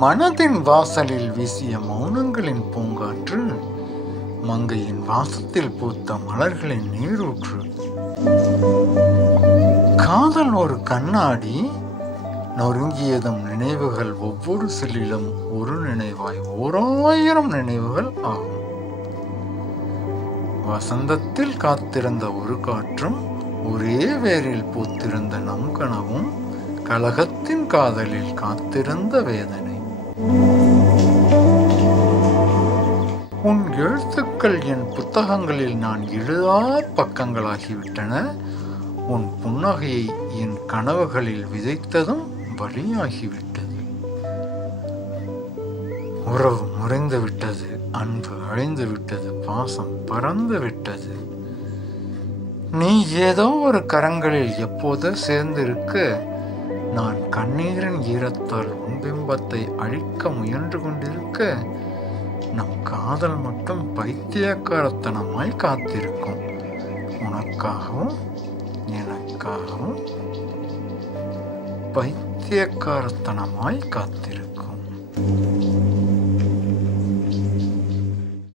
மனதின் வாசலில் வீசிய மௌனங்களின் பூங்காற்று மங்கையின் வாசத்தில் பூத்த மலர்களின் நீரூற்று. காதல் ஒரு கண்ணாடி நொறுங்கியதும் நினைவுகள் ஒவ்வொரு செல்லிலும் ஒரு நினைவாய் ஓராயிரம் நினைவுகள் ஆகும். வசந்தத்தில் காத்திருந்த ஒரு காற்றும் ஒரே வேரில் பூத்திருந்த நம் கனவும் கலகத்தின் காதலில் காத்திருந்த வேதனை. உன் எழுத்துக்கள் என் புத்தகங்களில் நான் எழுதா பக்கங்களாகிவிட்டன. உன் புன்னகையை என் கனவுகளில் விதைத்ததும் வழியாகிவிட்டது உறவு முறைந்து விட்டது அன்பு அழிந்து விட்டது பாசம் பறந்து விட்டது நீ ஏதோ ஒரு கரங்களில் எப்போதோ சேர்ந்திருக்க நான் கண்ணீரின் ஈரத்தால் உன் பிம்பத்தை அழிக்க முயன்று கொண்டிருக்க நம் காதல் மட்டும் பைத்தியக்காரத்தனமாய் காத்திருக்கும். உனக்காகவும் எனக்காகவும் பைத்தியக்காரத்தனமாய் காத்திருக்கும்.